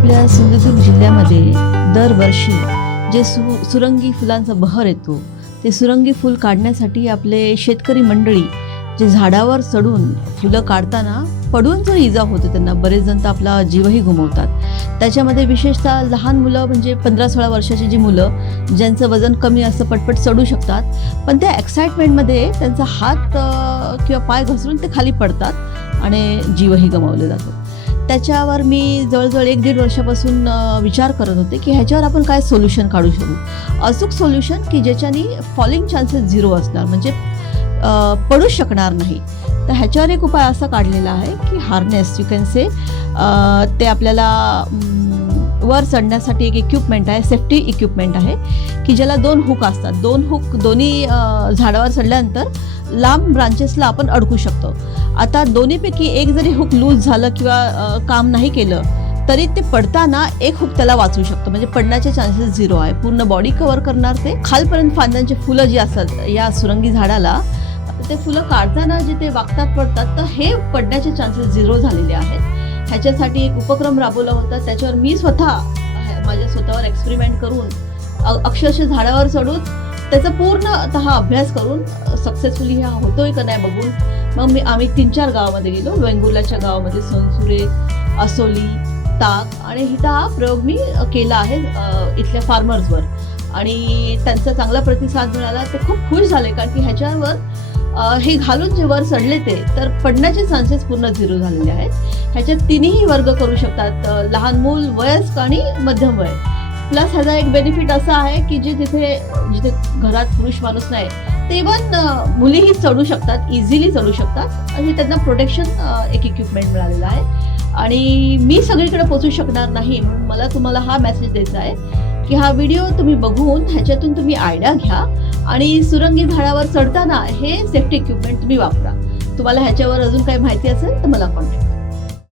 आपल्या सिंधुदुर्ग जिल्ह्यामध्ये दरवर्षी जे सु सुरंगी फुलांचा बहर येतो ते सुरंगी फूल काढण्यासाठी आपले शेतकरी मंडळी जे झाडावर चढून फुलं काढताना पडून जो इजा होतो त्यांना बरेच जण तर आपला जीवही गुमवतात. त्याच्यामध्ये विशेषतः लहान मुलं म्हणजे पंधरा सोळा वर्षाची जी मुलं ज्यांचं वजन कमी असं पटपट चढू शकतात पण त्या एक्साइटमेंटमध्ये त्यांचा हात किंवा पाय घसरून ते खाली पडतात आणि जीवही गमावला जातो. त्याच्यावर मी जवळजवळ एक दीड वर्षापासून विचार करत होते की ह्याच्यावर आपण काय सोल्युशन काढू शकू? अचूक सोल्युशन की ज्याच्यानी फॉलिंग चान्सेस झिरो असणार म्हणजे पडू पडूच शकणार नाही. तर ह्याच्यावर एक उपाय असा काढलेला आहे की हार्नेस यू कॅन से ते आपल्याला वर चढण्यासाठी एक इक्विपमेंट आहे सेफ्टी इक्विपमेंट आहे की ज्याला दोन हुक असतात. दोन हुक दोन्ही झाडावर चढल्यानंतर लांब ब्रांचेसला आपण अडकू शकतो. आता दोन्हीपैकी एक जरी हुक लूज झालं किंवा काम नाही केलं तरी ते पडताना एक हुक त्याला वाचू शकतो. म्हणजे पडण्याचे चान्सेस झिरो आहे. पूर्ण बॉडी कव्हर करणार ते. खालपर्यंत फांद्यांचे फुलं जी असतात या सुरंगी झाडाला ते फुलं काढताना जे ते वागतात पडतात तर हे पडण्याचे चान्सेस झिरो झालेले आहेत. ह्याच्यासाठी एक उपक्रम राबवला होता. त्याच्यावर मी स्वतः माझ्या स्वतःवर एक्सपेरिमेंट करून अक्षरशः झाडावर चढून त्याचा पूर्णतः अभ्यास करून सक्सेसफुली हा होतोय का नाही बघून मग मी आम्ही तीन चार गावामध्ये गेलो. वेंगुर्लाच्या गावामध्ये सोनसुरे असोली ताक आणि हिता हा प्रयोग मी केला आहे इथल्या फार्मर्सवर आणि त्यांचा चांगला प्रतिसाद मिळाला. ते खूप खुश झाले कारण की ह्याच्यावर हे घालून जे वर चढले ते तर पडण्याचे चान्सेस पूर्ण झिरो झालेले आहेत. ह्याच्यात तिन्ही वर्ग करू शकतात लहान मूल वयस्क आणि मध्यम वय. प्लस ह्याचा एक बेनिफिट असा आहे की जे तिथे जिथे घरात पुरुष माणूस नाही ते इवन मुलीही चढू शकतात इझिली चढू शकतात. आणि त्यांना प्रोटेक्शन एक इक्विपमेंट मिळालेलं आहे. आणि मी सगळीकडे पोचू शकणार नाही म्हणून मला तुम्हाला हा मेसेज द्यायचा आहे की हा व्हिडिओ तुम्ही बघून ह्याच्यातून तुम्ही आयडिया घ्या. आणि सुरंगी झाडावर चढताना हे सेफ्टी इक्विपमेंट तुम्ही वापरा. तुम्हाला ह्याच्यावर अजून काही माहिती असेल तर मला कॉन्टॅक्ट